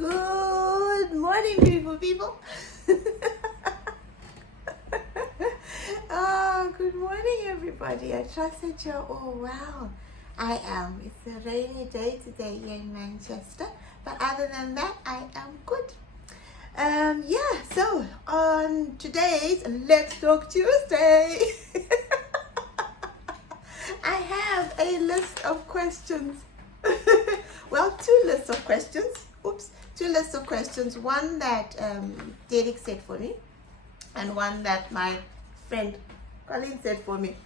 Good morning, beautiful people. Good morning, everybody. I trust that you're all well. I am. It's a rainy day today here in Manchester, but other than that, I am good. So on today's Let's Talk Tuesday, I have a list of questions. Well, two lists of questions. Two lists of questions. One that Derek said for me, and one that my friend Coleen said for me.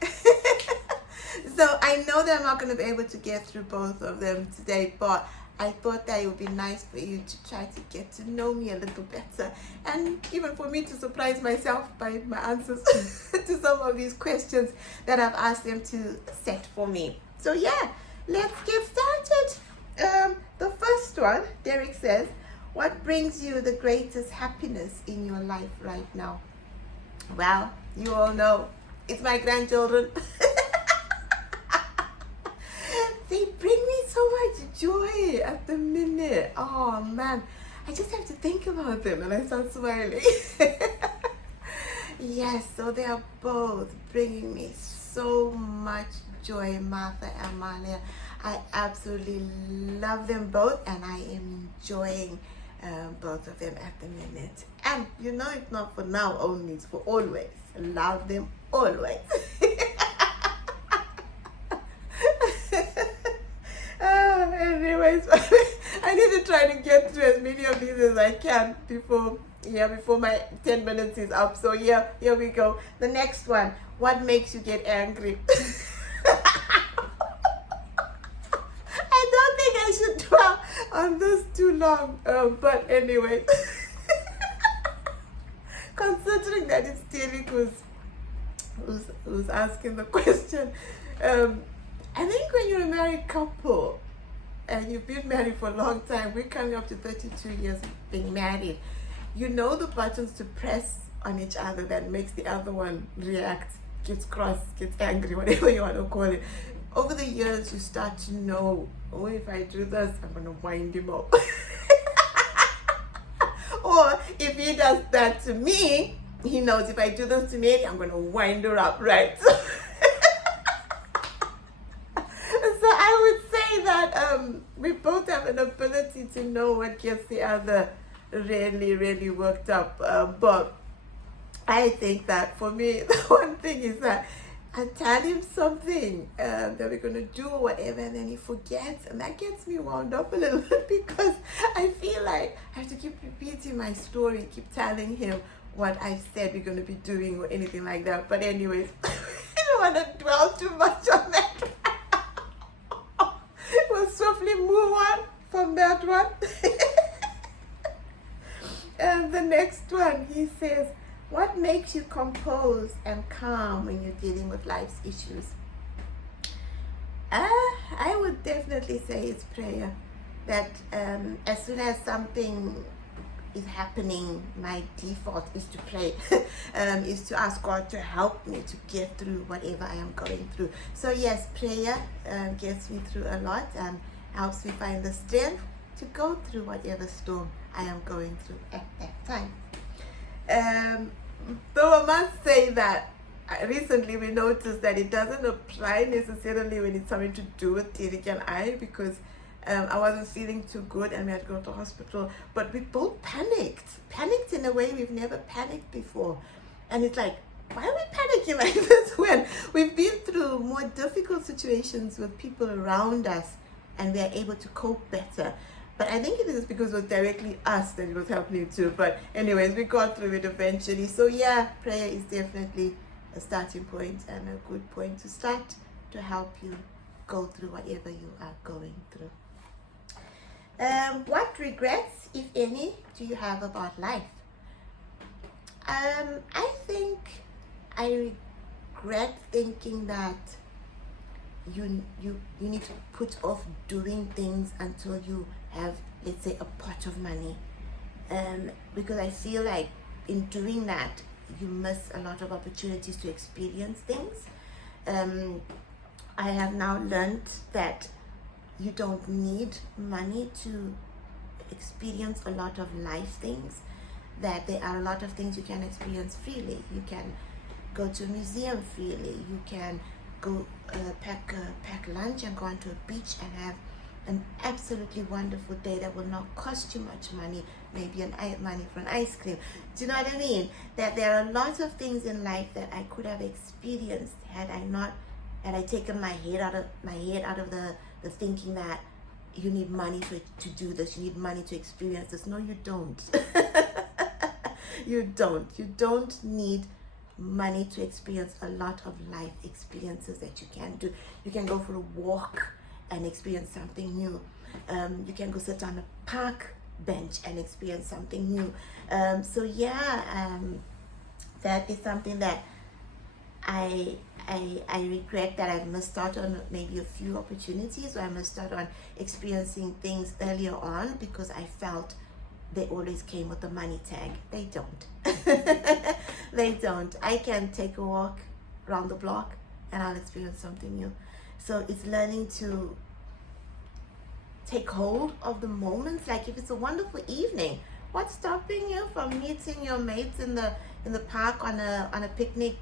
So I know that I'm not going to be able to get through both of them today, but I thought that it would be nice for you to try to get to know me a little better, and even for me to surprise myself by my answers to some of these questions that I've asked them to set for me. So yeah, let's get started. The first one, Derek says, what brings you the greatest happiness in your life right now? Well, you all know it's my grandchildren. They bring me so much joy at the minute. Oh man, I just have to think about them and I start smiling. Yes, so they are both bringing me so much joy, Martha and Malia. I absolutely love them both, and I am enjoying both of them at the minute. And you know, it's not for now only, it's for always. Love them always. Anyways, I need to try to get through as many of these as I can before my 10 minutes is up. So here we go. The next one, what makes you get angry? I don't think I should dwell on this too long, but anyway, considering that it's Derek who's asking the question, I think when you're a married couple and you've been married for a long time, we're coming up to 32 years being married, you know the buttons to press on each other that makes the other one react, gets cross, gets angry, whatever you want to call it. Over the years, you start to know, oh, if I do this, I'm going to wind him up. Or if he does that to me, he knows if I do this to me, I'm going to wind her up, right? So I would say that we both have an ability to know what gets the other really, really worked up. But I think that for me, the one thing is that I tell him something that we're going to do or whatever, and then he forgets, and that gets me wound up a little bit because I feel like I have to keep repeating my story, keep telling him what I said we're going to be doing or anything like that. But anyways, I don't want to dwell too much on that. We'll swiftly move on from that one. And the next one, he says, what makes you composed and calm when you're dealing with life's issues? I would definitely say it's prayer. That as soon as something is happening, my default is to pray, is to ask God to help me to get through whatever I am going through. So yes, prayer gets me through a lot and helps me find the strength to go through whatever storm I am going through at that time. Though I must say that recently we noticed that it doesn't apply necessarily when it's something to do with Derek and I, because I wasn't feeling too good and we had to go to the hospital, but we both panicked in a way we've never panicked before. And it's like, why are we panicking like this when we've been through more difficult situations with people around us and we are able to cope better? But I think it is because it was directly us that it was happening to. But anyways, we got through it eventually. So yeah, prayer is definitely a starting point and a good point to start to help you go through whatever you are going through. What regrets, if any, do you have about life? I think I regret thinking that you need to put off doing things until you have, let's say, a pot of money, because I feel like in doing that you miss a lot of opportunities to experience things. I have now learned that you don't need money to experience a lot of life things, that there are a lot of things you can experience freely. You can go to a museum freely. You can go pack lunch and go onto a beach and have an absolutely wonderful day that will not cost you much money, maybe money for an ice cream. Do you know what I mean? That there are lots of things in life that I could have experienced had I taken my head out of the thinking that you need money to do this, you need money to experience this. No, you don't. You don't need money to experience a lot of life experiences that you can do. You can go for a walk and experience something new. You can go sit on a park bench and experience something new. That is something that I regret that I missed out on maybe a few opportunities, or I missed out on experiencing things earlier on because I felt they always came with the money tag. They don't. They don't. I can take a walk around the block and I'll experience something new. So it's learning to take hold of the moments. Like if it's a wonderful evening, what's stopping you from meeting your mates in the park on a picnic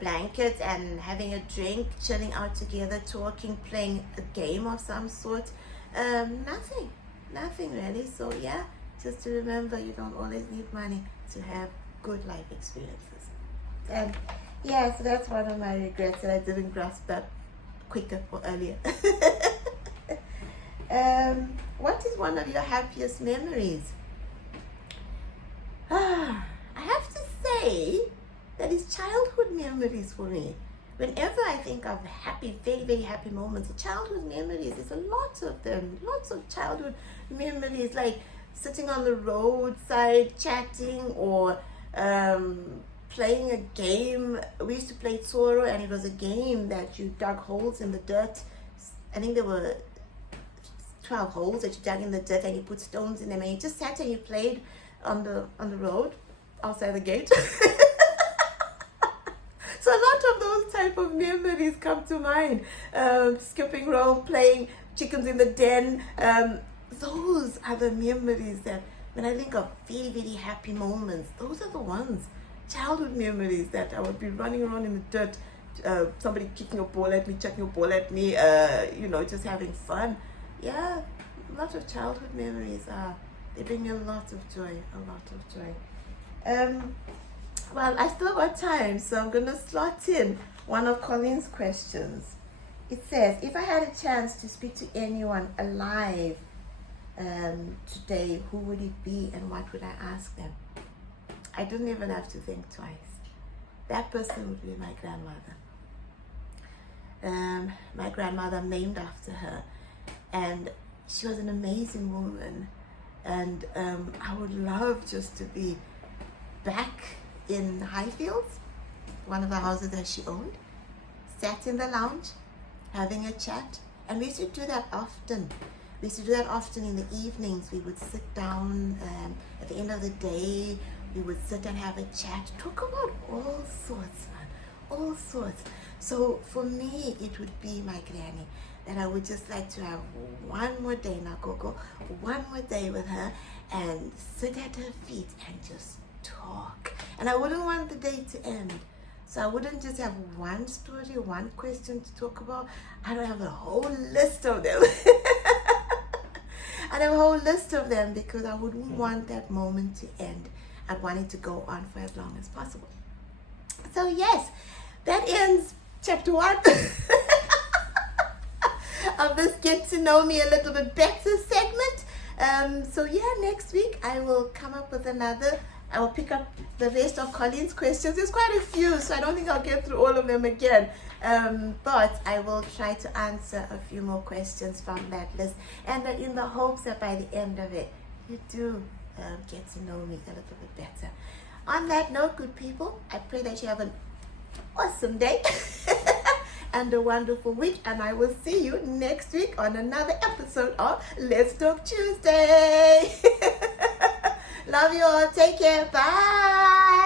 blanket and having a drink, chilling out together, talking, playing a game of some sort? Nothing really. So yeah, just to remember, you don't always need money to have good life experiences. And yeah, so that's one of my regrets, that I didn't grasp that quicker or earlier. What is one of your happiest memories? I have to say that is childhood memories for me. Whenever I think of happy, very, very happy moments, childhood memories, there's a lot of them, lots of childhood memories, like sitting on the roadside chatting, or playing a game. We used to play Tsoro, and it was a game that you dug holes in the dirt. I think there were 12 holes that you dug in the dirt, and you put stones in them, and you just sat and you played on the road outside the gate. So a lot of those type of memories come to mind. Skipping rope, playing chickens in the den. Those are the memories that, when I think of very, very happy moments, those are the ones, childhood memories, that I would be running around in the dirt, somebody kicking a ball at me, chucking a ball at me, just having fun. Yeah, a lot of childhood memories they bring me a lot of joy. Well, I still got time, so I'm going to slot in one of Coleen's questions. It says, if I had a chance to speak to anyone alive today, who would it be and what would I ask them? I didn't even have to think twice. That person would be my grandmother. My grandmother, I'm named after her, and she was an amazing woman, and I would love just to be back in Highfields, one of the houses that she owned, sat in the lounge having a chat, and we used to do that often. We used to do that often in the evenings. We would sit down at the end of the day, we would sit and have a chat, talk about all sorts, man, all sorts. So for me, it would be my granny, that I would just like to have one more day, one more day with her, and sit at her feet and just talk. And I wouldn't want the day to end. So I wouldn't just have one story, one question to talk about. I don't have a whole list of them. I'd have a whole list of them because I wouldn't want that moment to end. I'd want it to go on for as long as possible. So yes, that ends chapter 1 of this Get to Know Me a Little Bit Better segment. So yeah, next week I will come up with another. I will pick up the rest of Coleen's questions. There's quite a few, so I don't think I'll get through all of them again. But I will try to answer a few more questions from that list. And that in the hopes that by the end of it, you do get to know me a little bit better. On that note, good people, I pray that you have an awesome day and a wonderful week. And I will see you next week on another episode of Let's Talk Tuesday. Love you all. Take care. Bye.